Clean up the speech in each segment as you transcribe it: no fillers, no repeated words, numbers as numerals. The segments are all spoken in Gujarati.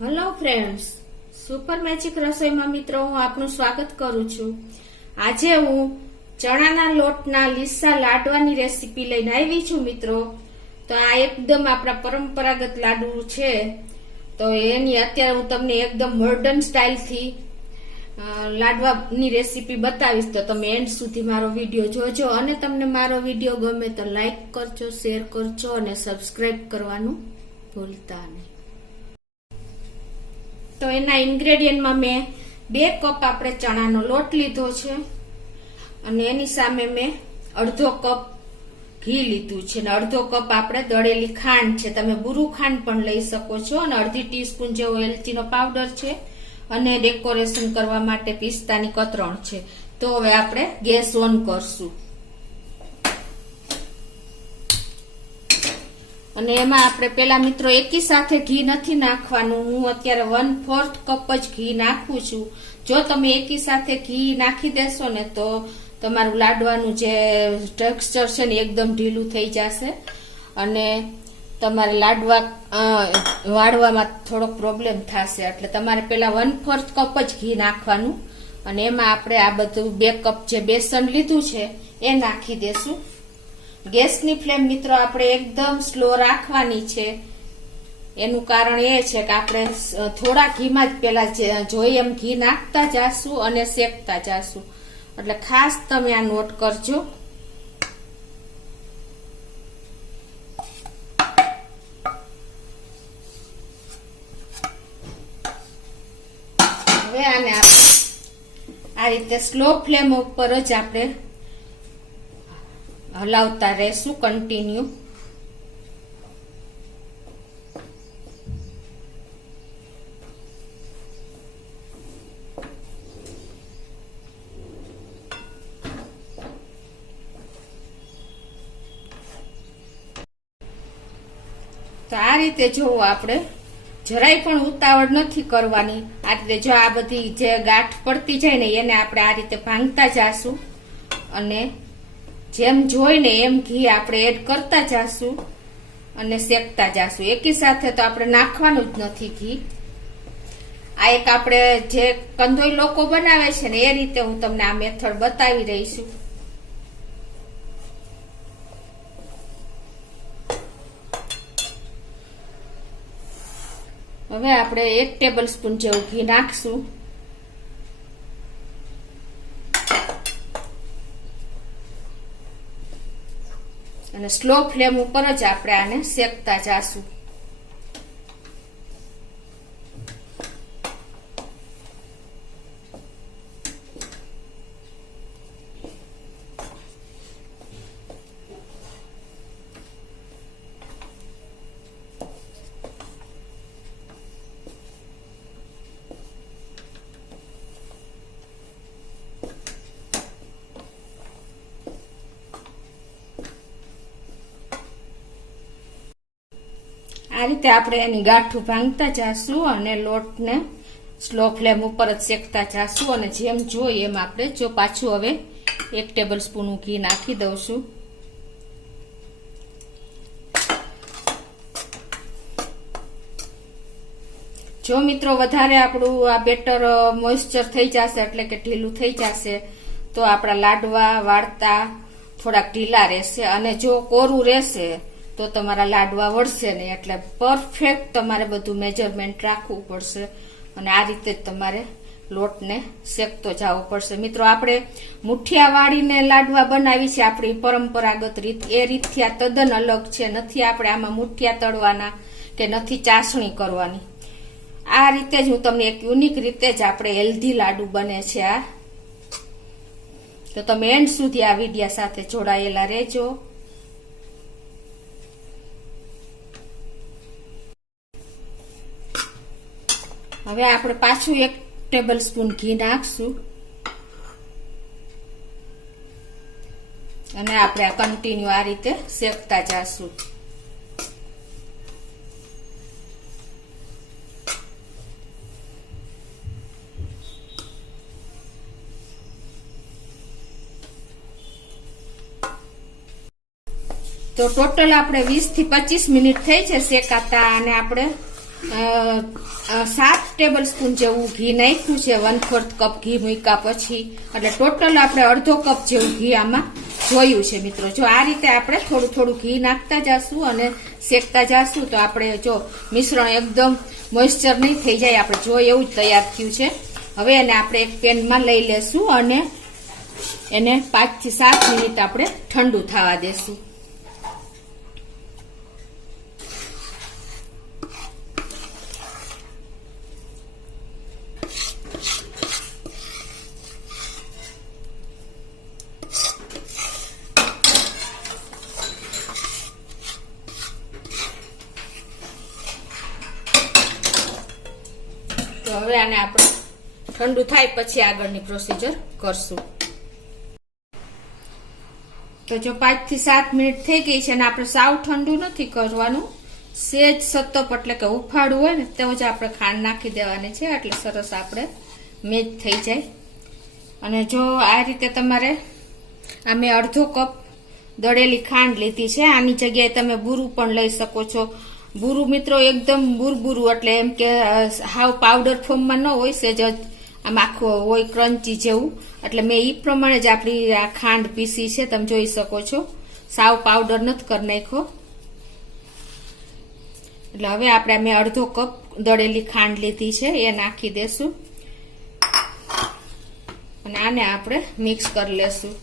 હેલો ફ્રેન્ડ્સ, સુપર મેજિક રસોઈમાં મિત્રો હું આપનું સ્વાગત કરું છું। આજે હું ચણાના લોટના લીસા લાડવાની રેસીપી લઈને આવી છું મિત્રો। તો આ એકદમ આપણા પરંપરાગત લાડુ છે। તો એની અત્યારે હું તમને એકદમ મોડર્ન સ્ટાઇલથી લાડવાની રેસીપી બતાવીશ। તો તમે એન્ડ સુધી મારો વિડીયો જોજો અને તમને મારો વિડીયો ગમે તો લાઈક કરજો, શેર કરજો અને સબસ્ક્રાઇબ કરવાનું ભૂલતા નહીં। તો એના ઇન્ગ્રેડિયન્ટમાં મેં 2 કપ આપણે ચણાનો લોટ લીધો છે અને એની સામે મેં અડધો કપ ઘી લીધું છે અને અડધો કપ આપણે દળેલી ખાંડ છે। તમે બુરુ ખાંડ પણ લઈ શકો છો અને અડધી ટીસ્પૂન જેવો એલચીનો પાવડર છે અને ડેકોરેશન કરવા માટે પિસ્તાની કતરણ છે। તો હવે આપણે ગેસ ઓન કરશું અને એમાં આપણે પેલા મિત્રો એકી સાથે ઘી નથી નાખવાનું। હું અત્યારે 1/4 કપ જ ઘી નાખું છું। જો તમે એકી સાથે ઘી નાખી દેશો ને તો તમારું લાડવાનું જે ટેક્સચર છે ને એકદમ ઢીલું થઈ જશે અને તમારે લાડવા વાળવામાં થોડોક પ્રોબ્લેમ થશે। એટલે તમારે પેલા 1/4 કપ જ ઘી નાખવાનું અને એમાં આપણે આ બધું 2 કપ જે બેસન લીધું છે એ નાખી દેશું। ગેસની ફ્લેમ મિત્રો આપણે એકદમ સ્લો રાખવાની છે। એનું કારણ એ છે કે આપણે થોડા ઘીમાં જ પેલા જોઈએ એમ ઘી નાખતા જાશું અને શેકતા જાશું। એટલે ખાસ તમે આ નોટ કરજો। હવે આને આપણે આ રીતે સ્લો ફ્લેમ ઉપર જ આપણે હલાવતા રહેશું કન્ટિન્યુ। તો આ રીતે જોવો આપણે જરાય પણ ઉતાવળ નથી કરવાની। આ રીતે જો આ બધી જે ગાંઠ પડતી જાય ને એને આપણે આ રીતે ભાંગતા જાશું અને જેમ જોઈને એમ ઘી આપણે એડ કરતા જાશું અને શેકતા જાશું। એકી સાથે તો આપણે નાખવાનું જ નથી ઘી। આ એક આપણે જે કંદોઈ લોકો બનાવે છે ને એ રીતે હું તમને આ મેથડ બતાવી રહી છું। હવે આપણે 1 ટેબલ સ્પૂન જેવું ઘી નાખશું અને સ્લો ફ્લેમ ઉપર જ આપણે આને શેકતા જાશું। આ રીતે આપણે એની ગાંઠું ભાંગતા જાશું અને લોટને સ્લો ફ્લેમ ઉપર જ શેકતા જાશું અને જેમ જોઈએ એમ આપણે જો પાછું હવે 1 ટેબલ સ્પૂન ઘી નાખી દઉં છું। જો મિત્રો વધારે આપણું આ બેટર મોઇસ્ચર થઈ જશે એટલે કે ઢીલું થઈ જશે તો આપણા લાડવા વાળતા થોડાક ઢીલા રહેશે અને જો કોરું રહેશે તો તમારા લાડવા વળશે નહીં। એટલે પરફેક્ટ તમારે બધું મેજરમેન્ટ રાખવું પડશે અને આ રીતે જ તમારે લોટને શેકતો જવો પડશે। મિત્રો આપણે મુઠિયા વાળીને લાડવા બનાવી છે આપણી પરંપરાગત રીત, એ રીતથી આ તદ્દન અલગ છે। નથી આપણે આમાં મુઠિયા તળવાના કે નથી ચાસણી કરવાની। આ રીતે જ હું તમને એક યુનિક રીતે જ આપણે હેલ્ધી લાડુ બને છે આ। તો તમે એન્ડ સુધી આ વિડિયા સાથે જોડાયેલા રહેજો। હવે આપણે પાછું 1 ટેબલ સ્પૂન ઘી નાખશું અને આપણે આ કન્ટિન્યુ આ રીતે શેકતા જાશું। તો ટોટલ આપણે 20 થી 25 મિનિટ થઈ છે શેકાતા અને આપણે 7 ટેબલ સ્પૂન જેવું ઘી નાખ્યું છે, 1/4 કપ ઘી મૂક્યા પછી, એટલે ટોટલ આપણે અડધો કપ જેવું ઘી આમાં જોયું છે મિત્રો. જો આ રીતે આપણે થોડું થોડું ઘી નાખતા જશું અને શેકતા જશું તો આપણે જો મિશ્રણ એકદમ મોઇસ્ચર નહીં થઈ જાય, આપણે જો એવું જ તૈયાર થયું છે. હવે એને આપણે એક પેનમાં લઈ લેશું અને એને 5 થી 7 મિનિટ આપણે ઠંડુ થવા દેશું. તો હવે આને આપણે ઠંડુ થાય પછી આગળની પ્રોસીજર કરશું. તો જો 5 થી 7 મિનિટ થઈ ગઈ છે અને આપણે સાવ ઠંડુ નથી કરવાનું, સેજ સતપ એટલે કે ઉફાળું હોય ને તો જ આપણે ખાંડ નાખી દેવાની છે, એટલે સરસ આપણે મેચ થઈ જાય. અને જો આ રીતે તમારે આ મેં અડધો કપ દળેલી ખાંડ લીધી છે, આની જગ્યાએ તમે બુરું પણ લઈ શકો છો. બુરું મિત્રો એકદમ બુરબુરું એટલે એમ કે હાવ પાવડર ફોર્મમાં ન હોય, સેજ આમ આખું હોય ક્રન્ચી જેવું, એટલે મેં ઈ પ્રમાણે જ આપણી આ ખાંડ પીસી છે, તમે જોઈ શકો છો. સાવ પાવડર નથી કરી નાખ્યો. એટલે હવે આપણે મેં અડધો કપ દળેલી ખાંડ લીધી છે એ નાખી દેશું અને આને આપણે મિક્સ કરી લેશું.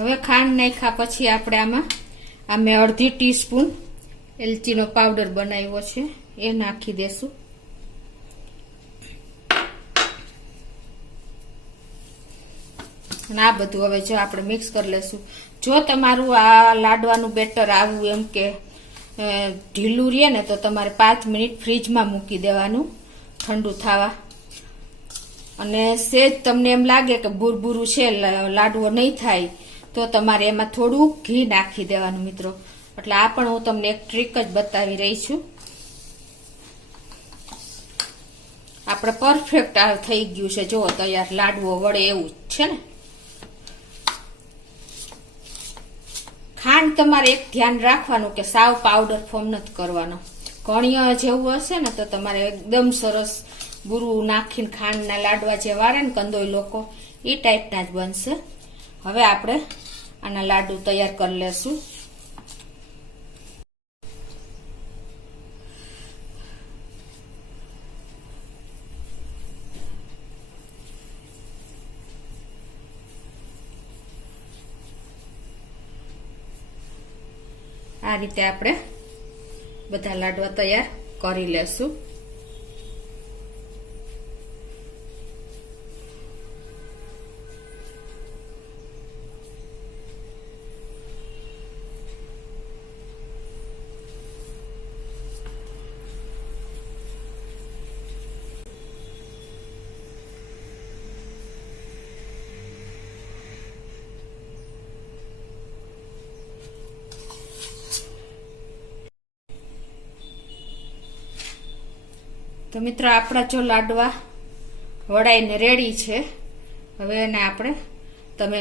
હવે ખાંડ નાખ્યા પછી આપણે આમાં મેં અડધી ટીસ્પૂન એલચીનો પાવડર બનાવ્યો છે એ નાખી દેશું. અને આ બધું હવે જો આપણે મિક્સ કરી લેશું. જો તમારું આ લાડવાનું બેટર આવું એમ કે ઢીલું રહે ને તો તમારે 5 મિનિટ ફ્રીજમાં મૂકી દેવાનું ઠંડુ થવા. અને સેજ તમને એમ લાગે કે બુરબુરું છે, લાડવો નહીં થાય, તો તમારે એમાં થોડું ઘી નાખી દેવાનું મિત્રો. એટલે આ પણ હું તમને એક ટ્રીક જ બતાવી રહી છું. આપણે પરફેક્ટ આ થઈ ગયું છે, જો તૈયાર લાડવો વળે એવું જ છે ને. ખાંડ તમારે એક ધ્યાન રાખવાનું કે સાવ પાવડર ફોર્મ નથી કરવાનો. કણિયા જેવું હશે ને તો તમારે એકદમ સરસ બુરું નાખીને ખાંડના લાડવા જે વાળે ને કંદોઈ લોકો એ ટાઈપના જ બનશે. હવે આપણે આના લાડુ તૈયાર કરી લેશું. આ રીતે આપણે બધા લાડવા તૈયાર કરી લેશું. તો મિત્રો આપણા જો લાડવા વળાઈને રેડી છે. હવે એને આપણે તમે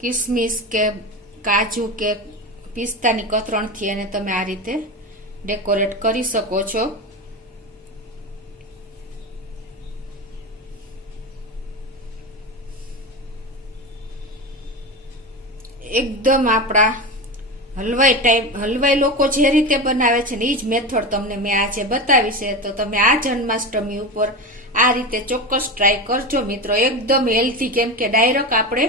કિસમિસ કે કાજુ કે પિસ્તાની કતરણથી એને તમે આ રીતે ડેકોરેટ કરી શકો છો. એકદમ આપણા હલવાઈ લોકો જે રીતે બનાવે છે ને એ જ મેથડ તમને મેં આજે બતાવી છે. તો તમે આ જન્માષ્ટમી ઉપર આ રીતે ચોક્કસ ટ્રાય કરજો મિત્રો. એકદમ હેલ્ધી, કેમ કે ડાયરેક્ટ આપણે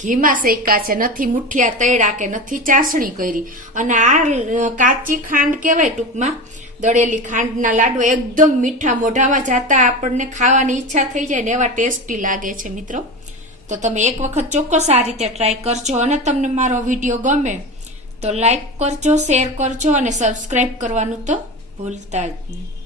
ઘીમાં શેક્યા છે, નથી મુઠિયા તળ્યા કે નથી ચાસણી કરી. અને આ કાચી ખાંડ કહેવાય, ટૂંકમાં દળેલી ખાંડના લાડવા એકદમ મીઠા, મોઢામાં જાતા આપણને ખાવાની ઈચ્છા થઈ જાય ને એવા ટેસ્ટી લાગે છે મિત્રો. તો તમે એક વખત ચોક્કસ આ રીતે ટ્રાય કરજો. અને તમને મારો વિડીયો ગમે તો લાઈક કરજો, શેર કરજો અને સબસ્ક્રાઇબ કરવાનું તો ભૂલતા જ નહીં.